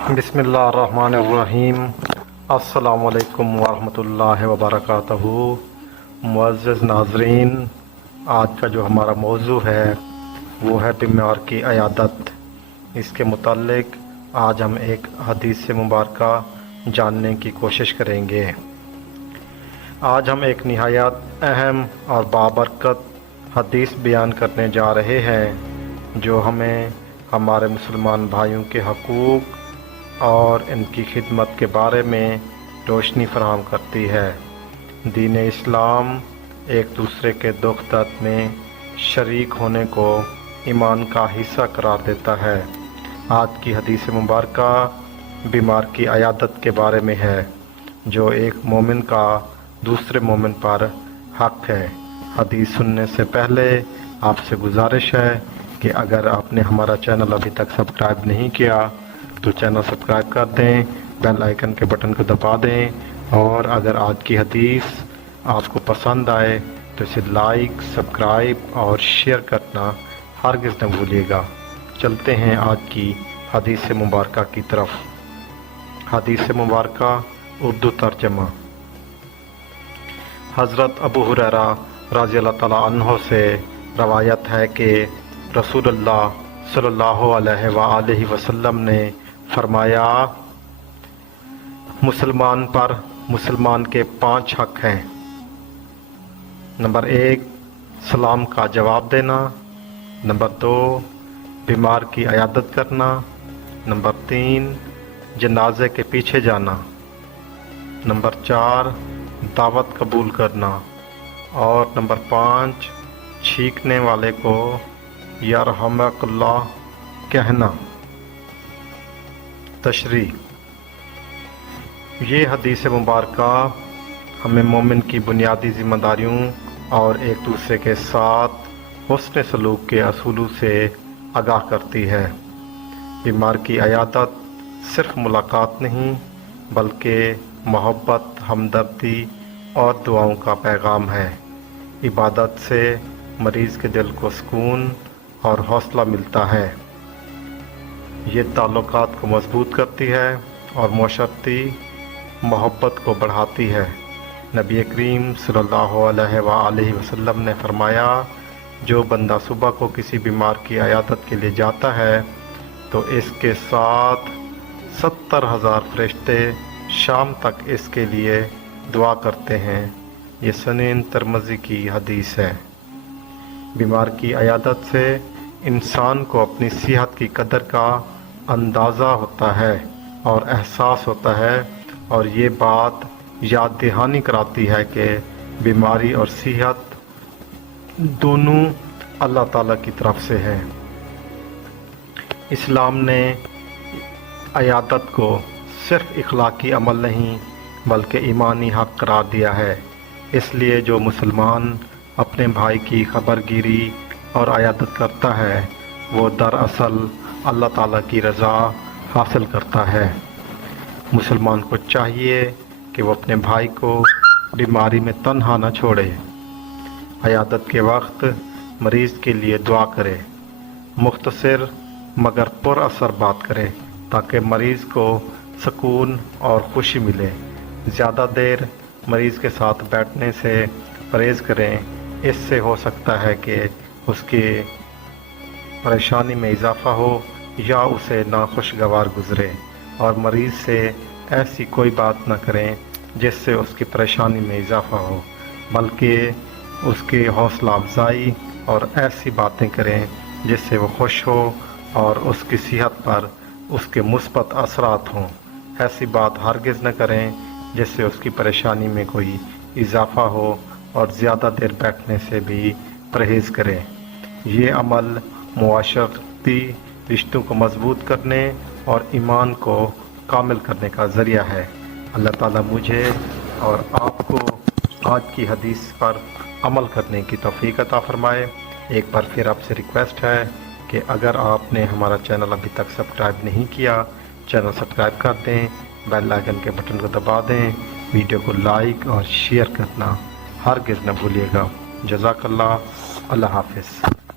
बिस्मिल्लाहिर्रहमानिर्रहीम। अस्सलामु अलैकुम वरहमतुल्लाहि वबरकातुहू। मुअज़्ज़ज़ नाज़रीन, आज का जो हमारा मौजू है वो है बीमार की अयादत। इसके मुताल्लिक़ आज हम एक हदीस मुबारका जानने की कोशिश करेंगे। आज हम एक निहायत अहम और बाबरकत हदीस बयान करने जा रहे हैं जो हमें हमारे मुसलमान भाइयों के हकूक़ और इनकी खिदमत के बारे में रोशनी फराहम करती है। दीन इस्लाम एक दूसरे के दुख दर्द में शरीक होने को ईमान का हिस्सा करार देता है। आज की हदीस मुबारका बीमार की अयादत के बारे में है जो एक मोमिन का दूसरे मोमिन पर हक है। हदीस सुनने से पहले आपसे गुजारिश है कि अगर आपने हमारा चैनल अभी तक सब्सक्राइब नहीं किया तो चैनल सब्सक्राइब कर दें, बेल आइकन के बटन को दबा दें और अगर आज की हदीस आपको पसंद आए तो इसे लाइक, सब्सक्राइब और शेयर करना हरगिज़ न भूलिएगा। चलते हैं आज की हदीस मुबारका की तरफ। हदीस मुबारका उर्दू तर्जमा। हज़रत अबू हुरैरा रज़ी अल्लाह तआला अन्हो से रवायत है कि रसूलुल्लाह सल्लल्लाहु अलैहि वसल्लम ने फरमाया, मुसलमान पर मुसलमान के 5 हक़ हैं। नंबर 1 सलाम का जवाब देना, नंबर 2 बीमार की अयादत करना, नंबर 3 जनाजे के पीछे जाना, नंबर 4 दावत कबूल करना और नंबर 5 छींकने वाले को यरहमकुल्लाह कहना। तशरी। ये हदीस मुबारका हमें मोमिन की बुनियादी ज़िम्मेदारियों और एक दूसरे के साथ हुस्न सलूक के असूलों से आगाह करती है। बीमार की अयादत सिर्फ़ मुलाकात नहीं बल्कि मोहब्बत, हमदर्दी और दुआओं का पैगाम है। इबादत से मरीज़ के दिल को सुकून और हौसला मिलता है। ये ताल्लुकात को मजबूत करती है और मुशर्रती मोहब्बत को बढ़ाती है। नबी करीम सल्लल्लाहु अलैहि वसल्लम ने फरमाया, जो बंदा सुबह को किसी बीमार की अयादत के लिए जाता है तो इसके साथ 70,000 फरिश्ते शाम तक इसके लिए दुआ करते हैं। ये सुनन तिरमिज़ी की हदीस है। बीमार की अयादत से इंसान को अपनी सेहत की कदर का अंदाज़ा होता है और एहसास होता है और ये बात याद दहानी कराती है कि बीमारी और सेहत दोनों अल्लाह ताला की तरफ से है। इस्लाम ने अयादत को सिर्फ़ इखलाकी अमल नहीं बल्कि ईमानी हक़ करार दिया है। इसलिए जो मुसलमान अपने भाई की खबरगिरी और अयादत करता है वो दरअसल अल्लाह ताला की रज़ा हासिल करता है। मुसलमान को चाहिए कि वो अपने भाई को बीमारी में तन्हा न छोड़े। अयादत के वक्त मरीज़ के लिए दुआ करे, मुख्तसर मगर पुरअसर बात करे ताकि मरीज़ को सुकून और खुशी मिले। ज़्यादा देर मरीज़ के साथ बैठने से परहेज़ करें। इससे हो सकता है कि उसकी परेशानी में इजाफ़ा हो या उसे नाखुशगवार गुज़रे और मरीज़ से ऐसी कोई बात न करें जिससे उसकी परेशानी में इजाफ़ा हो, बल्कि उसकी हौसला अफजाई और ऐसी बातें करें जिससे वो खुश हो और उसकी सेहत पर उसके मुस्बत असरात हों। ऐसी बात हरगिज़ न करें जिससे उसकी परेशानी में कोई इजाफ़ा हो और ज़्यादा देर बैठने से भी परहेज़ करें। ये अमल मुआशरती रिश्तों को मजबूत करने और ईमान को कामिल करने का ज़रिया है। अल्लाह ताला मुझे और आपको आज की हदीस पर अमल करने की तौफीक अता फरमाए। एक बार फिर आपसे रिक्वेस्ट है कि अगर आपने हमारा चैनल अभी तक सब्सक्राइब नहीं किया, चैनल सब्सक्राइब कर दें, बेल आइकन के बटन को दबा दें, वीडियो को लाइक और शेयर करना हरगिज़ न भूलिएगा। जज़ाकल्लाह। अल्लाह हाफ़िज़।